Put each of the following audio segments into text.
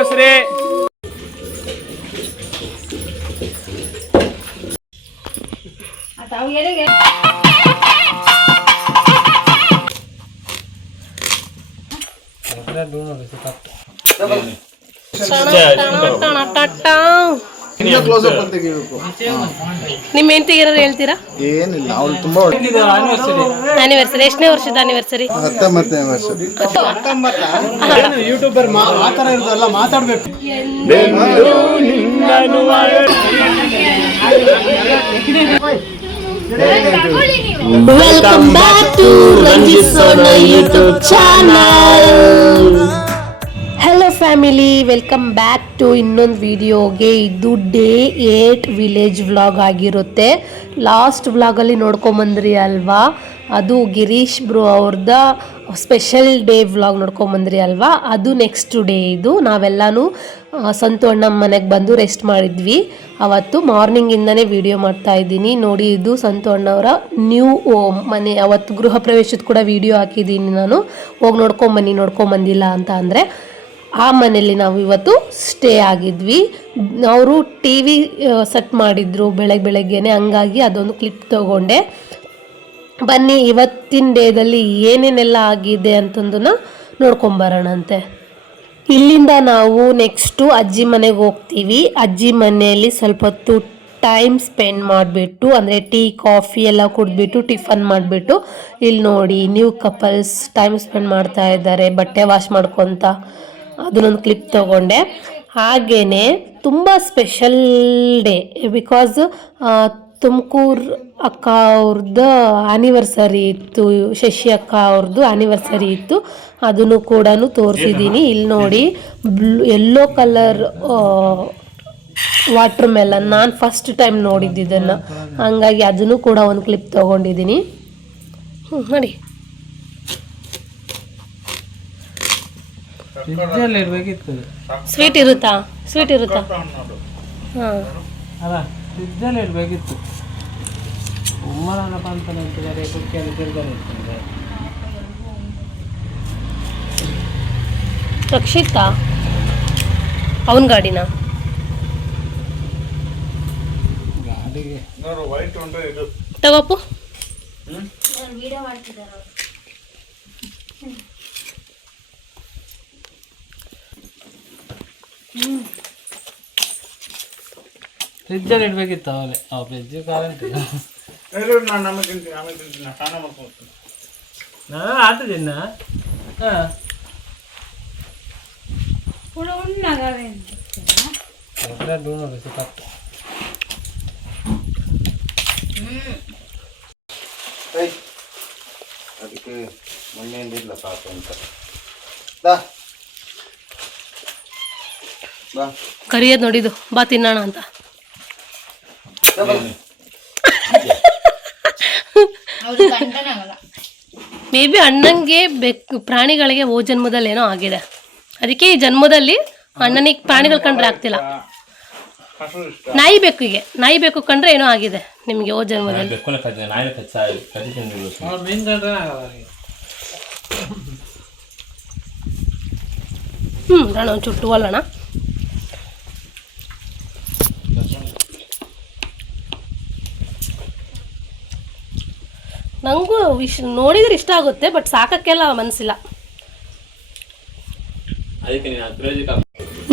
ಮಂಗಶ್ರೀ. ನಿಮ್ಮ ಹೆಂಡತಿಗೆ ಏನಾದ್ರು ಹೇಳ್ತೀರಾ? ಏನಿಲ್ಲ, ಅವಳು ತುಂಬಾ ಆನಿವರ್ಸರಿ. ಎಷ್ಟನೇ ವರ್ಷದ ಆನಿವರ್ಸರಿ? 19ನೇ ವರ್ಷ. ಯೂಟ್ಯೂಬರ್ ಆ ಥರ ಇರೋದಲ್ಲ, ಮಾತಾಡ್ಬೇಕು. Welcome back to Ranjit Sona YouTube channel. Hello family, welcome back to ಇನ್ನೊಂದು ವಿಡಿಯೋಗೆ. ಇದು ಡೇ 8 ವಿಲೇಜ್ ವ್ಲಾಗ್ ಆಗಿರುತ್ತೆ. ಲಾಸ್ಟ್ ವ್ಲಾಗಲ್ಲಿ ನೋಡ್ಕೊಂಬಂದ್ರಿ ಅಲ್ವಾ, ಅದು ಗಿರೀಶ್ ಬ್ರೋ ಅವ್ರದ ಸ್ಪೆಷಲ್ ಡೇ ವ್ಲಾಗ್ ನೋಡ್ಕೊಂಬಂದ್ರಿ ಅಲ್ವಾ, ಅದು ನೆಕ್ಸ್ಟ್ ಡೇ. ಇದು ನಾವೆಲ್ಲನೂ ಸಂತು ಅಣ್ಣಮ್ಮ ಮನೆಗೆ ಬಂದು ರೆಸ್ಟ್ ಮಾಡಿದ್ವಿ. ಅವತ್ತು ಮಾರ್ನಿಂಗಿಂದನೇ ವಿಡಿಯೋ ಮಾಡ್ತಾ ಇದ್ದೀನಿ ನೋಡಿ. ಇದು ಸಂತು ಅಣ್ಣವರ ನ್ಯೂ ಮನೆ. ಅವತ್ತು ಗೃಹ ಪ್ರವೇಶದ ಕೂಡ ವಿಡಿಯೋ ಹಾಕಿದ್ದೀನಿ ನಾನು. ಹೋಗಿ ನೋಡ್ಕೊಂಬಂದಿಲ್ಲ ಅಂತ ಅಂದರೆ ಆ ಮನೆಯಲ್ಲಿ ನಾವು ಇವತ್ತು ಸ್ಟೇ ಆಗಿದ್ವಿ. ಅವರು ಟಿ ವಿ ಸೆಟ್ ಮಾಡಿದ್ರು ಬೆಳಗ್ಗೆನೆ, ಹಂಗಾಗಿ ಅದೊಂದು ಕ್ಲಿಪ್ ತಗೊಂಡೆ. ಬನ್ನಿ ಇವತ್ತಿನ ಡೇದಲ್ಲಿ ಏನೇನೆಲ್ಲ ಆಗಿದೆ ಅಂತಂದನ್ನ ನೋಡ್ಕೊಂಬರೋಣಂತೆ. ಇಲ್ಲಿಂದ ನಾವು ನೆಕ್ಸ್ಟು ಅಜ್ಜಿ ಮನೆಗೆ ಹೋಗ್ತೀವಿ. ಅಜ್ಜಿ ಮನೆಯಲ್ಲಿ ಸ್ವಲ್ಪ ಹೊತ್ತು ಟೈಮ್ ಸ್ಪೆಂಡ್ ಮಾಡಿಬಿಟ್ಟು, ಅಂದರೆ ಟೀ ಕಾಫಿ ಎಲ್ಲ ಕುಡಿದ್ಬಿಟ್ಟು ಟಿಫನ್ ಮಾಡಿಬಿಟ್ಟು, ಇಲ್ಲಿ ನೋಡಿ ನ್ಯೂ ಕಪಲ್ಸ್ ಟೈಮ್ ಸ್ಪೆಂಡ್ ಮಾಡ್ತಾ ಇದ್ದಾರೆ ಬಟ್ಟೆ ವಾಶ್ ಮಾಡ್ಕೊತ. ಅದನ್ನೊಂದು ಕ್ಲಿಪ್ ತಗೊಂಡೆ. ಹಾಗೆಯೇ ತುಂಬ ಸ್ಪೆಷಲ್ ಡೇ, ಬಿಕಾಸ್ ತುಮಕೂರು ಅಕ್ಕ ಅವ್ರದ್ದು ಆ್ಯನಿವರ್ಸರಿ ಇತ್ತು, ಶಶಿ ಅಕ್ಕ ಅವ್ರದ್ದು ಆ್ಯನಿವರ್ಸರಿ ಇತ್ತು. ಅದನ್ನು ಕೂಡ ತೋರಿಸಿದ್ದೀನಿ. ಇಲ್ಲಿ ನೋಡಿ ಯೆಲ್ಲೋ ಕಲರ್ ವಾಟರ್ ಮೆಲನ್, ನಾನು ಫಸ್ಟ್ ಟೈಮ್ ನೋಡಿದ್ದಿದ್ದನ್ನು, ಹಂಗಾಗಿ ಅದನ್ನು ಕೂಡ ಒಂದು ಕ್ಲಿಪ್ ತೊಗೊಂಡಿದ್ದೀನಿ. ನೋಡಿ ಸ್ವೀಟ್ ಇರುತ್ತಾ? ಹಾಂ ಇರಬೇಕಿತ್ತು. ಉಮ್ಮನಪ್ಪ ಅಂತ ನಿಂತಿದ್ದಾರೆ, ಕುಕ್ಕಿಯಲ್ಲಿ ತಿರ್ಗಾನೆ ಇರ್ತಾರೆ. ರಕ್ಷಿತಾ ಅವನ ಗಾಡಿನ ಗಾಡಿಗೆ ತಗೋಪು. ಫ್ರಿಜ್ಜಲ್ಲಿ ಇಡಬೇಕಿತ್ತು ಅವಲೇ. ಫ್ರಿಜ್ ಕಾರಂಟಿ ನಾನು ಆತದಿನ್ನ. ಹಾಂ ಅದಕ್ಕೆ ಮೊನ್ನೆಯಿಂದ ಸಾಕು ಅಂತ ಕರಿಯೋದು ನೋಡಿದ್ದು, ಬಾ ತಿನ್ನೋಣ ಅಂತ. ಮೇ ಬಿ ಅಣ್ಣಂಗೆ ಪ್ರಾಣಿಗಳಿಗೆ ಓ ಜನ್ಮದಲ್ಲಿ ಏನೋ ಆಗಿದೆ, ಅದಕ್ಕೆ ಈ ಜನ್ಮದಲ್ಲಿ ಅಣ್ಣನಿಗೆ ಪ್ರಾಣಿಗಳು ಕಂಡ್ರೆ ಆಗ್ತಿಲ್ಲ. ನಾಯಿ ಬೇಕು ಕಂಡ್ರೆ ಏನೋ ಆಗಿದೆ ನಿಮಗೆ ಓ ಜನ್ಮದಲ್ಲಿ. ಅಣ್ಣ ಒಂದು ಚುಟ್ಟು ಅಲ್ಲಣ್ಣ. ನನಗೂ ನೋಡಿದ್ರೆ ಇಷ್ಟ ಆಗುತ್ತೆ, ಬಟ್ ಸಾಕಕ್ಕೆಲ್ಲ ಮನಸ್ಸಿಲ್ಲ.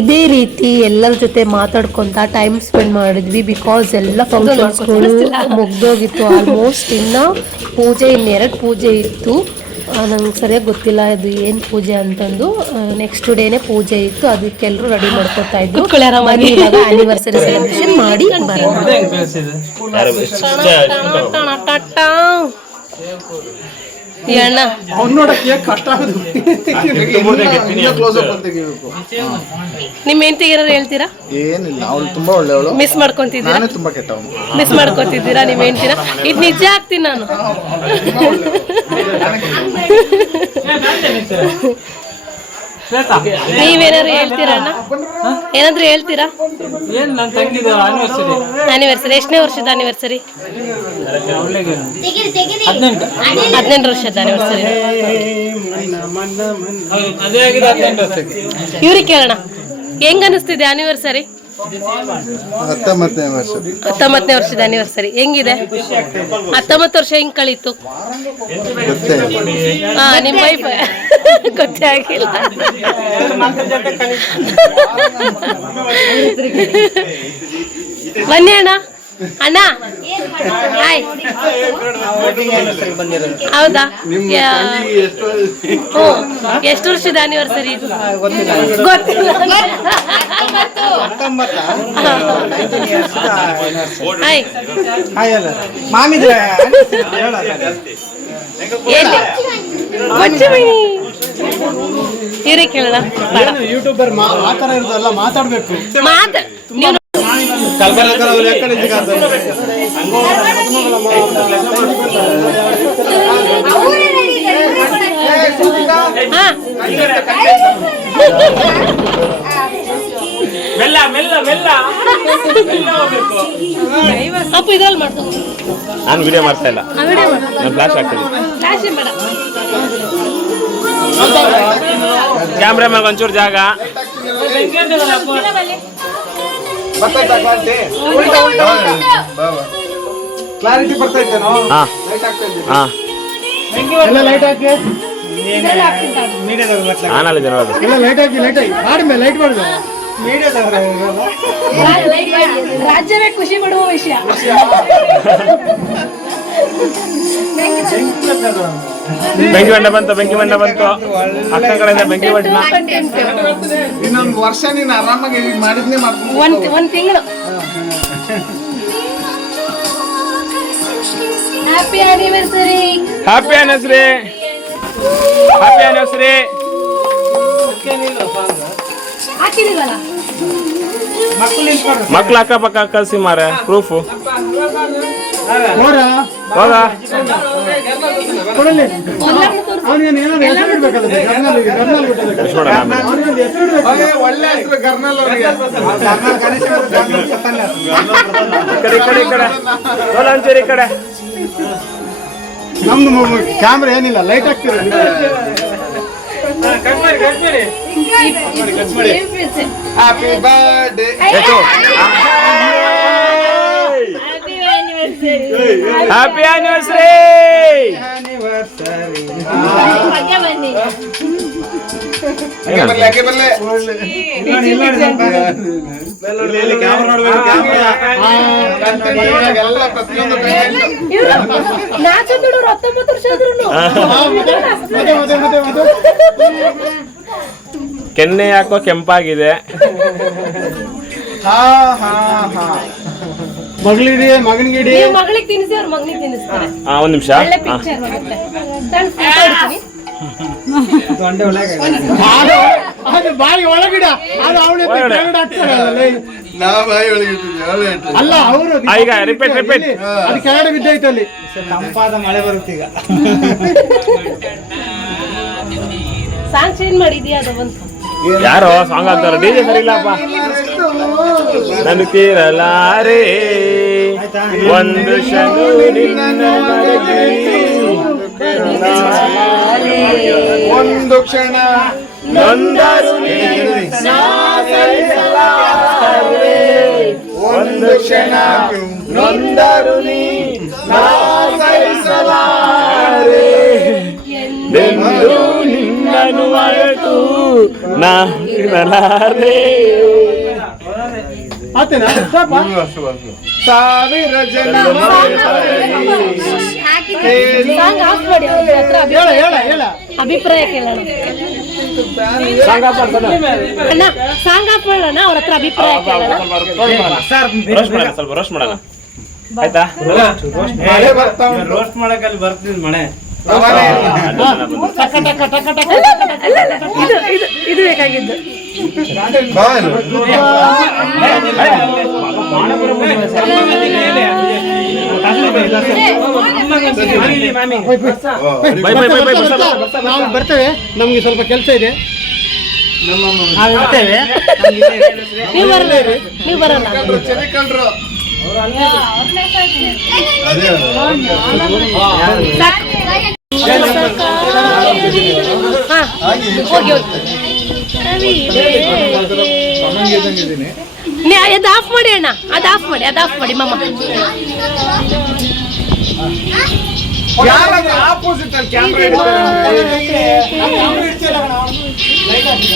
ಇದೇ ರೀತಿ ಎಲ್ಲರ ಜೊತೆ ಮಾತಾಡ್ಕೊಂತ ಟೈಮ್ ಸ್ಪೆಂಡ್ ಮಾಡಿದ್ವಿ. ಬಿಕಾಸ್ ಎಲ್ಲ ಫಂಕ್ಷನ್ಸ್ಗಳು ಮುಗ್ದೋಗಿತ್ತು ಆಲ್ಮೋಸ್ಟ್. ಇನ್ನು ಪೂಜೆ, ಇನ್ನೆರಡು ಪೂಜೆ ಇತ್ತು. ನಂಗೆ ಸರಿಯಾಗಿ ಗೊತ್ತಿಲ್ಲ ಅದು ಏನು ಪೂಜೆ ಅಂತಂದು. ನೆಕ್ಸ್ಟ್ ಡೇನೇ ಪೂಜೆ ಇತ್ತು, ಅದಕ್ಕೆಲ್ಲರೂ ರೆಡಿ ಮಾಡ್ಕೊತಾ ಇದ್ರು. ಇವಾಗ ಆನಿವರ್ಸರಿ ಸೆಲೆಬ್ರೇಷನ್ ಮಾಡಿ ಬರೋಣ. ನಿಮ್ಮ ಹೆಂಡತಿಗೆ ಏನಾದ್ರು ಹೇಳ್ತೀರಾ? ಏನಿಲ್ಲ, ಅವಳು ತುಂಬಾ ಒಳ್ಳೆಯವಳು. ಮಿಸ್ ಮಾಡ್ಕೊಂತಿದ್ದೀರಾ? ನಾನು ತುಂಬಾ ಕೆಟ್ಟವನು. ಮಿಸ್ ಮಾಡ್ಕೊಂತಿದ್ದೀರಾ ನಿಮ್ಮ ಹೆಂಡತಿನ? ಇದು ನಿಜ ಆಗ್ತೀನಿ ನಾನು. ನೀವೇನಾದ್ರು ಹೇಳ್ತೀರಾ ಅಣ್ಣ? ಏನಾದ್ರು ಹೇಳ್ತೀರಾ? ಆನಿವರ್ಸರಿ ಎಷ್ಟನೇ ವರ್ಷದ ಆನಿವರ್ಸರಿ? 18 ವರ್ಷದ ಆನಿವರ್ಸರಿ. ಇವ್ರಿಗೆ ಕೇಳೋಣ. ಹೆಂಗ್ ಅನಿಸ್ತಿದೆ ಆನಿವರ್ಸರಿ? 19ನೇ ವರ್ಷ. 19ನೇ ವರ್ಷದ ಆನಿವರ್ಸರಿ ಹೆಂಗಿದೆ? 19 ವರ್ಷ ಹೆಂಗ್ ಕಳೀತು? ಗೊತ್ತೇ ಹಾ, ನಿಮ್ಮ ವೈಫ್ ಗೊತ್ತೇ ಆಗಿಲ್ಲ. ಬನ್ನಿ ಅಣ್ಣ. ಅಣ್ಣ ಹಾಯ್. ಹೌದಾ? ಎಷ್ಟು ವರ್ಷದ ಆನಿವರ್ಸರಿ? ಗೊತ್ತಿಲ್ಲ. ಹಾಯ್. ಇವ್ರೇ ಕೇಳೋಣ. ಯೂಟ್ಯೂಬರ್ ಆ ಥರ ಇರೋದಲ್ಲ, ಮಾತಾಡ್ಬೇಕು. ನೀವು ಮೆಲ್ಲ ಮೆಲ್ಲ ಮೆಲ್ಲ ಅಪ್ಪ ಇದ್ರಲ್ಲಿ ಮಾಡ್ಕೊಂಡು ನಾನು ವಿಡಿಯೋ ಮಾಡ್ತಾ ಇಲ್ಲ, ನಾನು ಫ್ಲಾಶ್ ಆಗ್ತದೆ. ಕ್ಯಾಮ್ರಾಮನ್ ಒಂಚೂರು ಜಾಗ. ಕ್ಲಾರಿಟಿ ಬರ್ತಾ ಇದ್ದೇನೋ? ಹಾ ಹಾ ಎಲ್ಲ ಲೈಟ್ ಹಾಕಿ, ನಾನಲ್ಲಿದ್ದೆ ನೋಡೋದು. ಎಲ್ಲ ಲೈಟ್ ಹಾಕಿ, ಲೈಟ್ ಹಾಕಿ ಮಾಡಿದ್ಮೇಲೆ ಲೈಟ್ ಮಾಡಿದೆ. ರಾಜ್ಯವೇ ಖುಷಿ ಪಡುವ ವಿಷಯ. ಬೆಂಕಿ ಬಂಡ ಬಂತು, ಬೆಂಕಿ ಬಂಡ ಬಂತು. ಅಕ್ಕ ಕಡೆಯಿಂದ ಬೆಂಕಿ ಬಂಡ. ಇನ್ನೊಂದು ವರ್ಷ ನೀನು ಆರಾಮಾಗಿ ಮಾಡಿದ್ನೇ ಮಾಡ್ತೀನಿ. ಒಂದ್ ತಿಂಗಳು. Happy anniversary. Happy anniversary, happy anniversary. ಹಾಕಿದೀವಲ್ಲ ಮಕ್ಳು ಅಕ್ಕಪಕ್ಕ ಕಳ್ಸಿ ಮಾರೆ ಪ್ರೂಫು. ಹೋರ ಹೋಗ ಕೊಡಲಿ ಅವನಿಗೆ ಏನಾದ್ರು ಹೆಸರು ಇಡ್ಬೇಕಲ್ಲ, ಗರ್ನಲ್ ಬಿಟ್ಟದಕ್ಕೆ ವಿಶ್ ಮಾಡೋಣ ಆಮೇಲೆ. ಅವನಿಗೆ ಹೆಸರು ಇಡ್ಬೇಕು. ಒಳ್ಳೆ ಹೆಸರು ಗರ್ನಲ್ ಅವ್ರಿಗೆ. ಈ ಕಡೆ ಈ ಕಡೆ ತೋಲ ಒಂಚೂರು ಈ ಕಡೆ. ನಮ್ದು ಕ್ಯಾಮ್ರಾ ಏನಿಲ್ಲ, ಲೈಟ್ ಹಾಕ್ತಿರ. Happy birthday. Happy anniversary. ಹಾಗೆ ಬಲ್ಲೆ. ಎಲ್ಲ ಪ್ರತಿಯೊಂದು ನಾಚಂದೋಡು 19 ವರ್ಷ ಆದ್ರೂ ಕೆನ್ನೆ ಯಾಕೋ ಕೆಂಪಾಗಿದೆ. ಹಾ ಹಾ ಹಾ ಮಗಳಿಡಿ, ಮಗನಿಗಿಡಿ. ನೀವು ಮಗಳಿಗೆ ತಿನ್ನಿಸಿ ಅವ್ರ ಮಗನಿಗೆ ತಿನ್ನಿಸ್ತಾರೆ. ಒಂದ್ ನಿಮಿಷ. ಒಳ್ಳೆ ಪಿಕ್ಚರ್ ಬರುತ್ತೆ. ಸಣ್ಣ ಫೋಟೋ ಇಡ್ತೀನಿ. ಅದು ಬಾಯಿ ಒಳಗಿಡ, ಅದು ಅವಳೆ ಕೆಳಗಡೆ ಹಾಕ್ತಾರೆ. ನಾ ಬಾಯಿ ಒಳಗಿಟ್ಟಿದ್ದೆ. ಅಲ್ಲ ಅವರು ಈಗ ರಿಪೀಟ್ ರಿಪೀಟ್. ಅದು ಕೆಳಗಡೆ ಬಿದ್ದೈತೆ ಅಲ್ಲಿ. ತಂಪಾದ ಮಳೆ ಬರುತ್ತೆ ಈಗ. ಸಾಂಗ್ ಚೇಂಜ್ ಮಾಡಿದ್ಯಾ ಅದು ಬಂತು. ಯಾರೋ ಸಾಂಗ್ ಆಗ್ತಾರ, ಡಿಜೆ ಸರಿ ಇಲ್ಲಪ್ಪ. ನನ್ ತೀರಲಾರೆ ಒಂದು ಶನು ನಿನ್ನ ಒಂದು ಕ್ಷಣ ನೊಂದರು ಒಂದು ಕ್ಷಣ ನೊಂದರು ಎಂದು ನಿನ್ನನು ಅಳೆದು ನಾರೇ. ಆತೇನಾ? ಸಾವಿರ ಜನ ಸಾಂಗ್ ಹಾಕ್ಬೇಡಿ, ಅವ್ರ ಹತ್ರ ಹೇಳ ಹೇಳ ಹೇಳ. ಅಭಿಪ್ರಾಯ ಕೇಳೋಣ. ಅಣ್ಣ ಸಾಂಗ್ ಹಾಕ್ಬೇಡಣ, ಅವ್ರ ಹತ್ರ ಅಭಿಪ್ರಾಯ ಕೇಳೋಣ. ಸ್ವಲ್ಪ ರೋಸ್ಟ್ ಮಾಡೋಣ ಆಯ್ತಾ? ರೋಸ್ಟ್ ಮಾಡಕ್ಕಲ್ಲಿ ಬರ್ತಿದ್ ಮನೆ. ಇದು ಬೇಕಾಗಿದ್ದು. ನಾವು ಬರ್ತೇವೆ, ನಮ್ಗೆ ಸ್ವಲ್ಪ ಕೆಲಸ ಇದೆ. ನಾವು ಇರ್ತೇವೆ. ನೀವು ಬರಲ್ಲ, ನೀವು ಬರಲ್ಲ. ಚೆನ್ನಿಕಂಡ್ರು ಹೋಗಿ ಹೋಗಿ ಬಂದಿದ್ದೀನಿ. ಅದು ಆಫ್ ಮಾಡಿ ಅಣ್ಣ, ಅದು ಆಫ್ ಮಾಡಿ ಮಾಮ. ಆಪೋಸಿಟ್ ಅಲ್ಲಿ ಕ್ಯಾಮ್ರಾ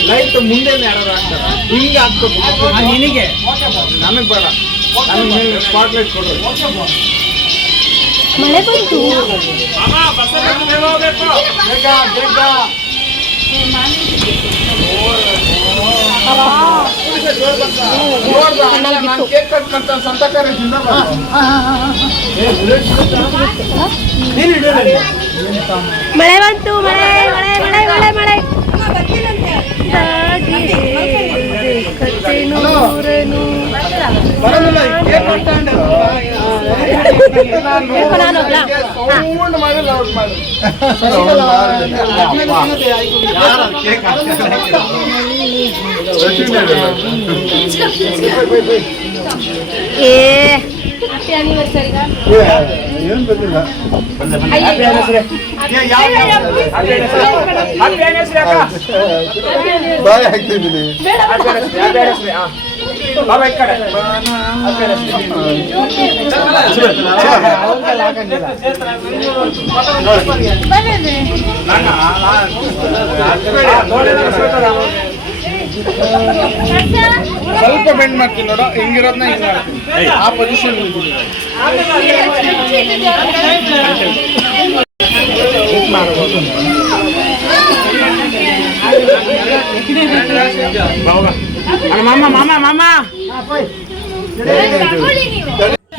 ಲೈಟ್ ಮುಂದೆ ಯಾರು ಹಾಕ್ತಾರ, ಹಿಂಗೆ ಹಾಕ್ಬೇಕು. ನಿನಗೆ ನನಗ್ ಬೇಡ, ನನಗೆ ಸ್ಪಾಟ್ ಲೈಟ್ ಕೊಡು. ಮಳೆ ಬಂತು. ನಾನು ಕೇಕ್ ಕಟ್ ಮಾಡ್ತಾನೆ ಸಂತಕಾರಿ ಮಳೆ ಬಂತು, ಮಳೆ ಮಳೆ ಮಳೆ ಮಳೆ ಮಳೆ. ಬರೋದಿಲ್ಲ, ಕೇಕ್ ಕಟ್ಕೊಂಡು ಸೌಂಡ್ ಮಾಡಿ ಲೌಡ್ ಮಾಡಿ. ಏ ಹ್ಯಾಪಿ ಆನಿವರ್ಸರಿ. ಏನ್ ಬಂದಿಲ್ಲ. ಬಾಯ್ ಹಾಕ್ತಿದ್ದೀನಿ. ಸ್ವಲ್ಪ ಬೆಂಡ್ ಮಾಡ್ತೀನಿ ನೋಡು, ಹಿಂಗಿರೋದ್ನ ಹಿಂಗ್ ಮಾಡ್ತೀನಿ. ಆ ಪೊಸಿಷನ್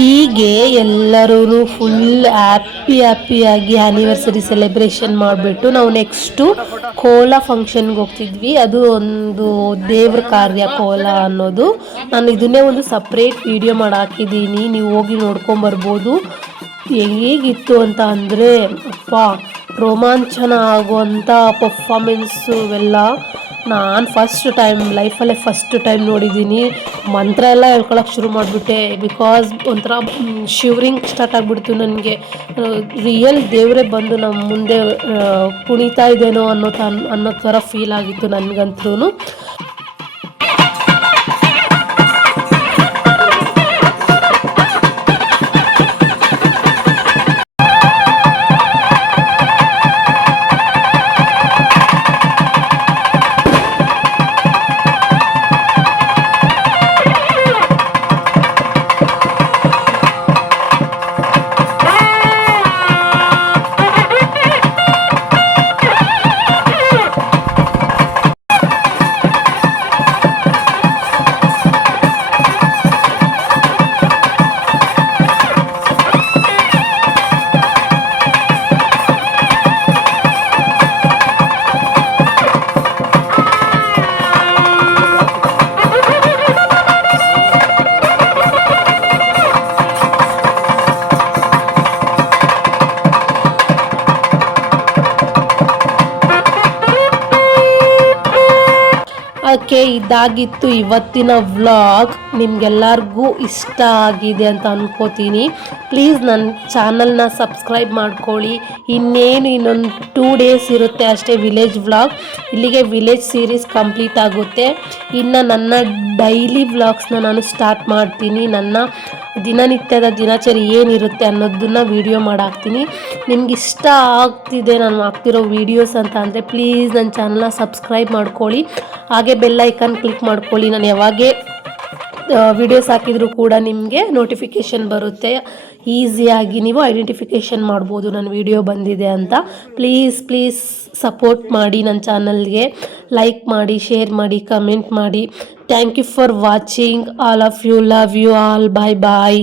ಹೀಗೆ ಎಲ್ಲರೂ ಫುಲ್ ಹ್ಯಾಪಿಯಾಗಿ ಆ್ಯನಿವರ್ಸರಿ ಸೆಲೆಬ್ರೇಷನ್ ಮಾಡಿಬಿಟ್ಟು ನಾವು ನೆಕ್ಸ್ಟು ಕೋಲ ಫಂಕ್ಷನ್ಗೆ ಹೋಗ್ತಿದ್ವಿ. ಅದು ಒಂದು ದೇವ್ರ ಕಾರ್ಯ ಕೋಲ ಅನ್ನೋದು. ನಾನು ಇದನ್ನೇ ಒಂದು ಸಪ್ರೇಟ್ ವಿಡಿಯೋ ಮಾಡಿ ಹಾಕಿದ್ದೀನಿ, ನೀವು ಹೋಗಿ ನೋಡ್ಕೊಂಬರ್ಬೋದು. ಹೇಗಿತ್ತು ಅಂತ ಅಂದರೆ ಅಪ್ಪ ರೋಮಾಂಚನ ಆಗುವಂಥ ಪರ್ಫಾಮೆನ್ಸು ಇವೆಲ್ಲ. ನಾನು ಲೈಫಲ್ಲೇ ಫಸ್ಟ್ ಟೈಮ್ ನೋಡಿದ್ದೀನಿ. ಮಂತ್ರ ಎಲ್ಲ ಹೇಳ್ಕೊಳಕ್ಕೆ ಶುರು ಮಾಡಿಬಿಟ್ಟೆ, ಬಿಕಾಸ್ ಒಂಥರ ಶಿವರಿಂಗ್ ಸ್ಟಾರ್ಟ್ ಆಗಿಬಿಡ್ತು ನನಗೆ. ರಿಯಲ್ ದೇವರೇ ಬಂದು ನಮ್ಮ ಮುಂದೆ ಕುಣಿತಾ ಇದ್ದೇನೋ ಅನ್ನೋ ಥರ ಫೀಲ್ ಆಗಿತ್ತು ನನಗಂತೂ. ಓಕೆ, ಇದಾಗಿತ್ತು ಇವತ್ತಿನ ವ್ಲಾಗ್. ನಿಮಗೆಲ್ಲರಿಗೂ ಇಷ್ಟ ಆಗಿದೆ ಅಂತ ಅಂದ್ಕೋತೀನಿ. ಪ್ಲೀಸ್ ನನ್ನ ಚಾನಲ್ನ ಸಬ್ಸ್ಕ್ರೈಬ್ ಮಾಡ್ಕೊಳ್ಳಿ. ಇನ್ನೊಂದು 2 days ಇರುತ್ತೆ ಅಷ್ಟೇ ವಿಲೇಜ್ ವ್ಲಾಗ್. ಇಲ್ಲಿಗೆ ವಿಲೇಜ್ ಸೀರೀಸ್ ಕಂಪ್ಲೀಟ್ ಆಗುತ್ತೆ. ಇನ್ನು ನನ್ನ ಡೈಲಿ ವ್ಲಾಗ್ಸ್ನ ನಾನು ಸ್ಟಾರ್ಟ್ ಮಾಡ್ತೀನಿ. ನನ್ನ ದಿನನಿತ್ಯದ ದಿನಚರಿ ಏನಿರುತ್ತೆ ಅನ್ನೋದನ್ನ ವಿಡಿಯೋ ಮಾಡಾಕ್ತೀನಿ. ನಿಮ್ಗೆ ಇಷ್ಟ ಆಗ್ತಿದೆ ನಾನು ಹಾಕ್ತಿರೋ ವೀಡಿಯೋಸ್ ಅಂತ ಅಂದರೆ ಪ್ಲೀಸ್ ನನ್ನ ಚಾನಲ್ನ ಸಬ್ಸ್ಕ್ರೈಬ್ ಮಾಡ್ಕೊಳ್ಳಿ. ಹಾಗೆ ಬೆಲ್ ಐಕಾನ್ ಕ್ಲಿಕ್ ಮಾಡ್ಕೊಳ್ಳಿ. ನಾನು ಯಾವಾಗೇ ವಿಡಿಯೋಸ್ ಹಾಕಿದರೂ ಕೂಡ ನಿಮಗೆ ನೋಟಿಫಿಕೇಷನ್ ಬರುತ್ತೆ. ಈಸಿಯಾಗಿ ನೀವು ಐಡೆಂಟಿಫಿಕೇಷನ್ ಮಾಡ್ಬೋದು ನನ್ನ ವಿಡಿಯೋ ಬಂದಿದೆ ಅಂತ. ಪ್ಲೀಸ್ ಸಪೋರ್ಟ್ ಮಾಡಿ ನನ್ನ ಚಾನಲ್ಗೆ. ಲೈಕ್ ಮಾಡಿ, ಶೇರ್ ಮಾಡಿ, ಕಮೆಂಟ್ ಮಾಡಿ. Thank you for watching. All of you, love you all. Bye bye.